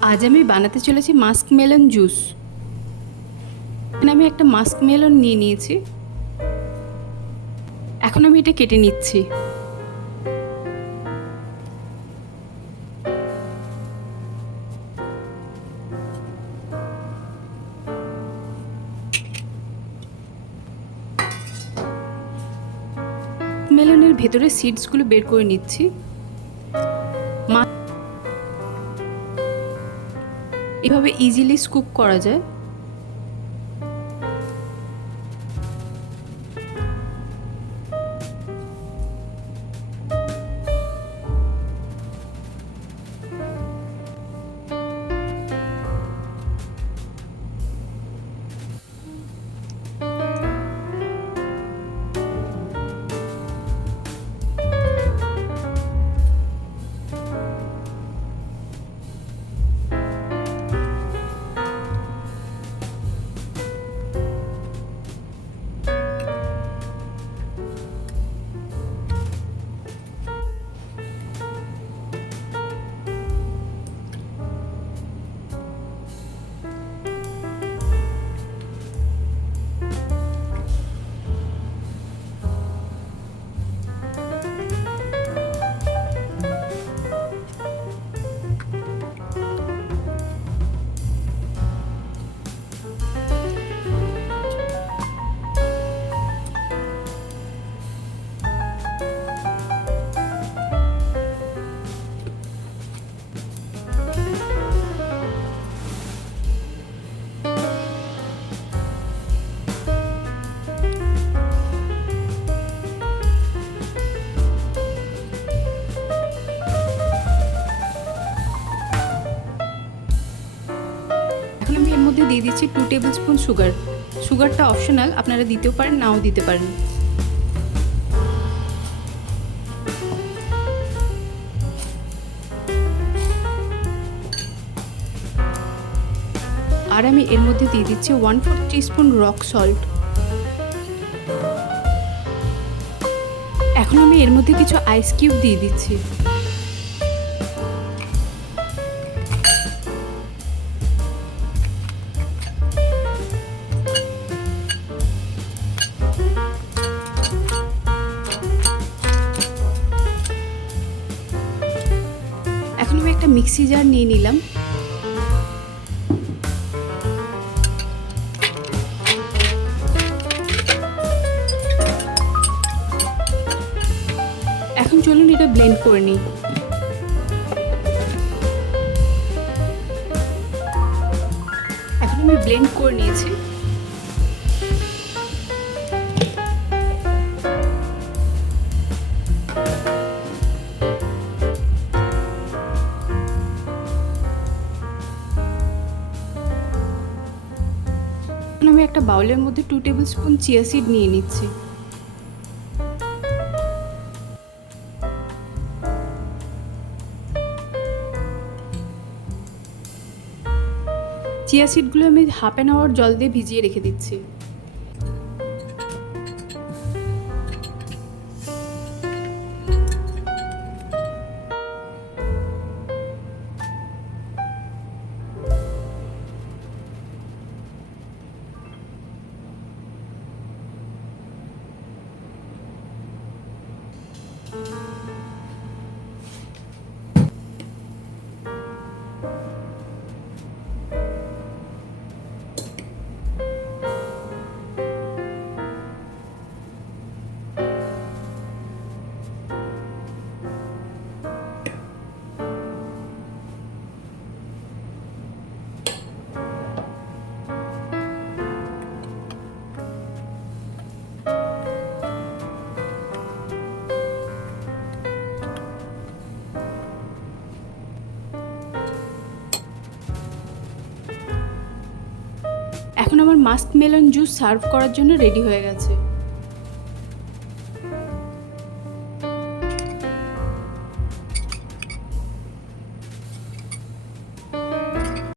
আজ আমি বানাতে চলেছি মাস্কমেলন জুস। এখানে আমি একটা মাস্কমেলন নিয়ে নিয়েছি। এখন আমি এটা কেটে নিচ্ছি। মেলনের ভেতরে সিডসগুলো বের করে নিচ্ছি। এভাবে ইজিলি স্কুপ করা যায়। এখন আমি এর মধ্যে দিয়ে দিচ্ছি 2 টেবিল স্পুন সুগার। সুগারটা অপশনাল, আপনারা দিতেও পারেন, নাও দিতে পারেন। আর আমি এর মধ্যে দিয়ে দিচ্ছি 1/4 টিস্পুন রক সল্ট। এখন আমি এর মধ্যে কিছু আইস কিউব দিয়ে দিচ্ছি। এখন আমি একটা মিক্সি জার নিয়ে নিলাম। এখন চলুন এটা ব্লেন্ড করে নিই। এখন আমি ব্লেন্ড করে নিয়েছি। এখন আমি একটা বাউলের মধ্যে 2 টেবিল স্পুন চিয়া সিড নিয়ে নিচ্ছি। চিয়া সিডগুলো আমি 1/2 আওয়ার জল দিয়ে ভিজিয়ে রেখে দিচ্ছি। এখন আমার মাস্কমেলন জুস সার্ভ করার জন্য রেডি হয়ে গেছে।